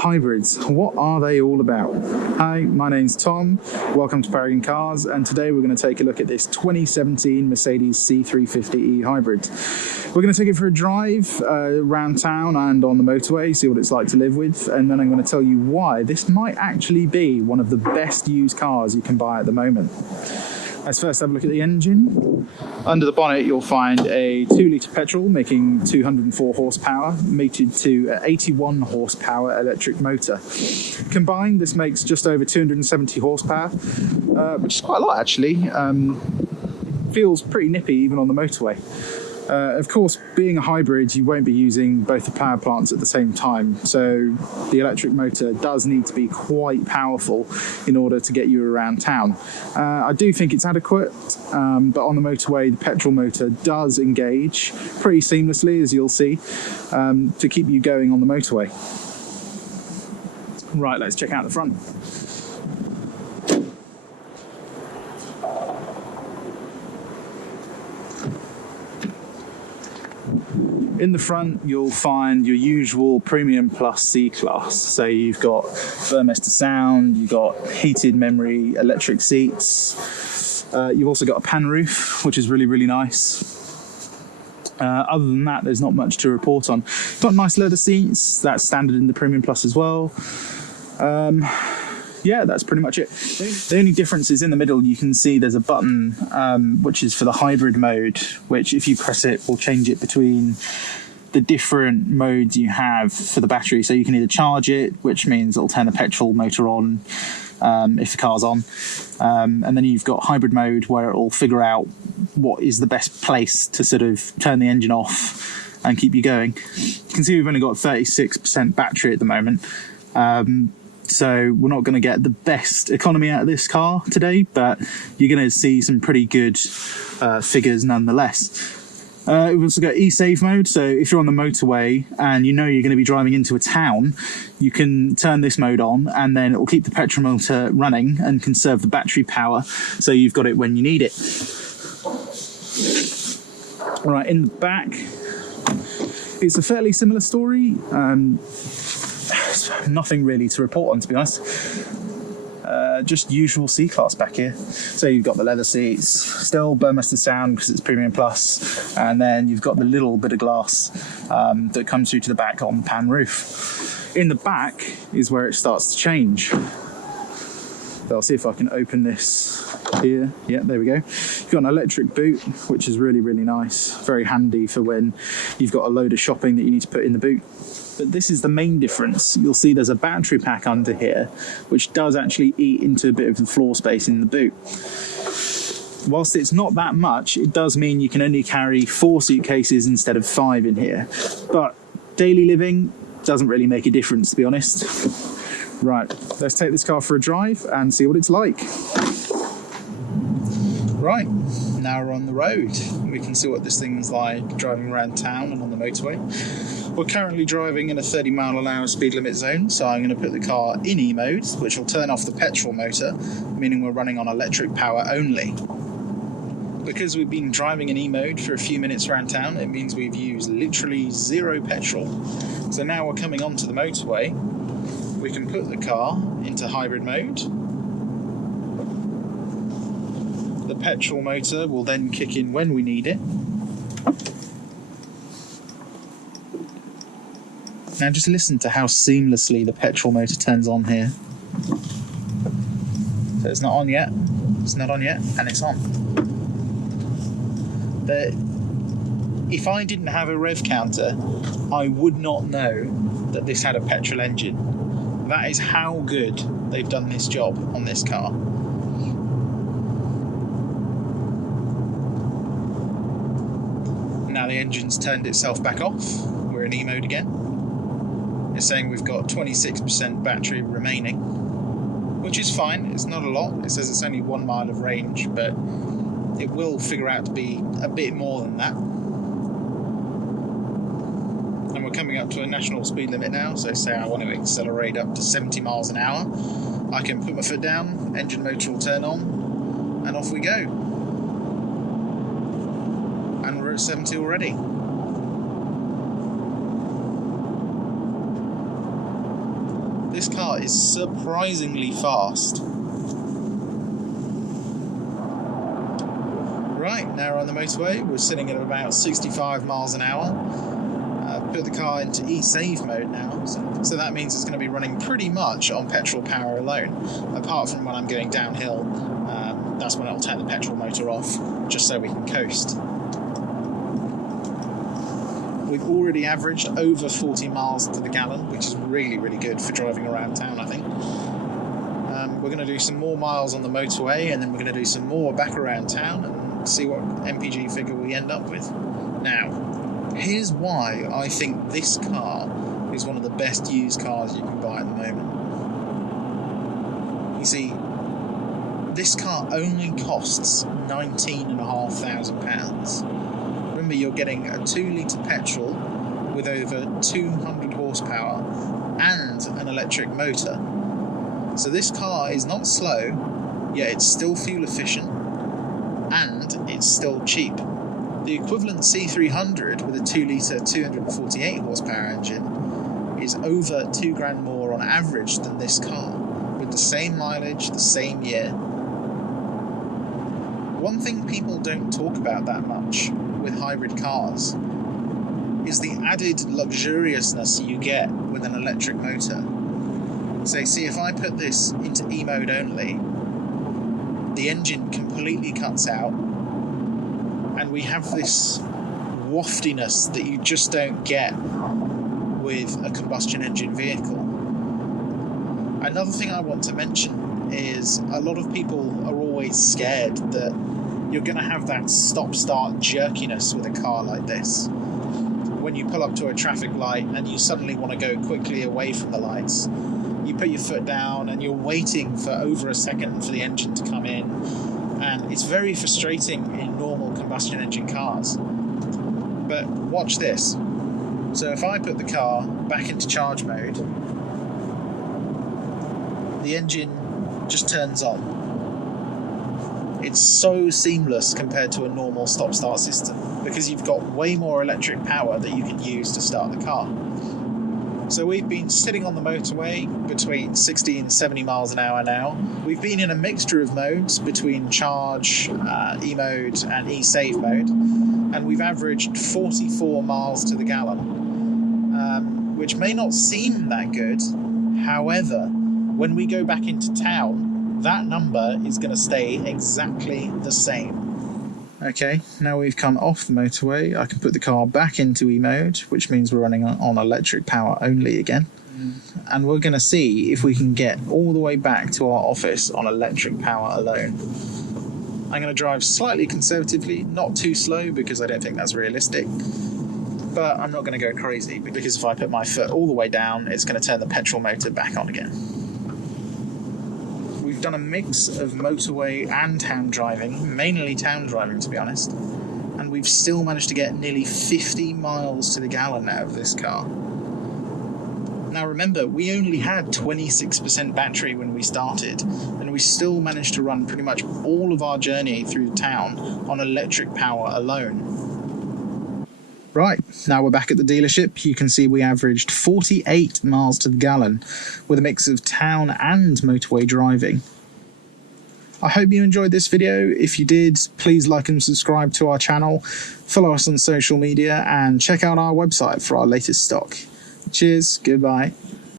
Hybrids, what are they all about? Hi, my name's Tom, welcome to Paragon Cars, and today we're going to take a look at this 2017 Mercedes C350e hybrid. We're going to take it for a drive around town and on the motorway, see what it's like to live with, and then I'm going to tell you why this might actually be one of the best used cars you can buy at the moment. Let's first have a look at the engine. Under the bonnet you'll find a 2-litre petrol making 204 horsepower, mated to an 81 horsepower electric motor. Combined this makes just over 270 horsepower, which is quite a lot actually. Feels pretty nippy even on the motorway. Of course, being a hybrid, you won't be using both the power plants at the same time, so the electric motor does need to be quite powerful in order to get you around town. I do think it's adequate, but on the motorway, the petrol motor does engage pretty seamlessly, as you'll see, to keep you going on the motorway. Right, let's check out the front. In the front, you'll find your usual Premium Plus C-Class. So you've got Burmester sound, you've got heated memory electric seats. You've also got a pan roof, which is really, really nice. Other than that, there's not much to report on. Got nice leather seats, that's standard in the Premium Plus as well. Yeah, that's pretty much it. The only difference is in the middle you can see there's a button which is for the hybrid mode, which if you press it will change it between the different modes you have for the battery. So you can either charge it, which means it'll turn the petrol motor on if the car's on, and then you've got hybrid mode where it'll figure out what is the best place to sort of turn the engine off and keep you going. You can see we've only got 36% battery at the moment. So we're not going to get the best economy out of this car today, but you're going to see some pretty good figures nonetheless. We've also got e-save mode, so if you're on the motorway and you know you're going to be driving into a town, you can turn this mode on and then it will keep the petrol motor running and conserve the battery power, so you've got it when you need it. Right, in the back, it's a fairly similar story. Nothing really to report on, to be honest. Just usual C-Class back here. So you've got the leather seats, still Burmester sound because it's Premium Plus, and then you've got the little bit of glass that comes through to the back on the pan roof. In the back is where it starts to change. So I'll see if I can open this here. Yeah, there we go. You've got an electric boot, which is really, really nice. Very handy for when you've got a load of shopping that you need to put in the boot. But this is the main difference. You'll see there's a battery pack under here, which does actually eat into a bit of the floor space in the boot. Whilst it's not that much, it does mean you can only carry 4 suitcases instead of 5 in here. But daily living doesn't really make a difference, to be honest. Right, let's take this car for a drive and see what it's like. Right, now we're on the road. We can see what this thing's like driving around town and on the motorway. We're currently driving in a 30-mile-an-hour speed limit zone, so I'm going to put the car in E mode, which will turn off the petrol motor, meaning we're running on electric power only. Because we've been driving in E mode for a few minutes around town, it means we've used literally 0 petrol. So now we're coming onto the motorway. We can put the car into hybrid mode. The petrol motor will then kick in when we need it. Now just listen to how seamlessly the petrol motor turns on here. So it's not on yet, it's not on yet, and it's on. If I didn't have a rev counter, I would not know that this had a petrol engine. That is how good they've done this job on this car. Now the engine's turned itself back off. We're in E mode again. It's saying we've got 26% battery remaining, which is fine. It's not a lot. It says it's only 1 mile of range, but it will figure out to be a bit more than that. And we're coming up to a national speed limit now, so say I want to accelerate up to 70 miles an hour, I can put my foot down, engine motor will turn on, and off we go. And we're at 70 already. This car is surprisingly fast. Right, now we're on the motorway. We're sitting at about 65 miles an hour. Put the car into e-save mode now, so that means it's going to be running pretty much on petrol power alone, apart from when I'm going downhill. That's when I'll turn the petrol motor off, just so we can coast. We've already averaged over 40 miles to the gallon, which is really, really good for driving around town, I think. We're going to do some more miles on the motorway, and then we're going to do some more back around town and see what MPG figure we end up with. Now, here's why I think this car is one of the best used cars you can buy at the moment. You see, this car only costs £19,500. Remember, you're getting a 2-litre petrol with over 200 horsepower and an electric motor. So this car is not slow, yet it's still fuel efficient and it's still cheap. The equivalent C300 with a 2-litre 248 horsepower engine is over £2,000 more on average than this car, with the same mileage, the same year. One thing people don't talk about that much with hybrid cars is the added luxuriousness you get with an electric motor. So see, if I put this into E mode only, the engine completely cuts out, and we have this waftiness that you just don't get with a combustion engine vehicle. Another thing I want to mention is a lot of people are always scared that you're going to have that stop-start jerkiness with a car like this. When you pull up to a traffic light and you suddenly want to go quickly away from the lights, you put your foot down and you're waiting for over a second for the engine to come in, and it's very frustrating in normal combustion engine cars. But watch this. So if I put the car back into charge mode, the engine just turns on. It's so seamless compared to a normal stop-start system, because you've got way more electric power that you can use to start the car. So we've been sitting on the motorway between 60 and 70 miles an hour now. We've been in a mixture of modes between charge, E-mode and E-save mode, and we've averaged 44 miles to the gallon, which may not seem that good. However, when we go back into town, that number is going to stay exactly the same. Okay, now we've come off the motorway, I can put the car back into E-mode, which means we're running on electric power only again. And we're going to see if we can get all the way back to our office on electric power alone. I'm going to drive slightly conservatively, not too slow because I don't think that's realistic. But I'm not going to go crazy, because if I put my foot all the way down, it's going to turn the petrol motor back on again. We've done a mix of motorway and town driving, mainly town driving to be honest, and we've still managed to get nearly 50 miles to the gallon out of this car. Now remember, we only had 26% battery when we started, and we still managed to run pretty much all of our journey through town on electric power alone. Right, now we're back at the dealership. You can see we averaged 48 miles to the gallon with a mix of town and motorway driving. I hope you enjoyed this video. If you did, please like and subscribe to our channel, follow us on social media, and check out our website for our latest stock. Cheers, goodbye.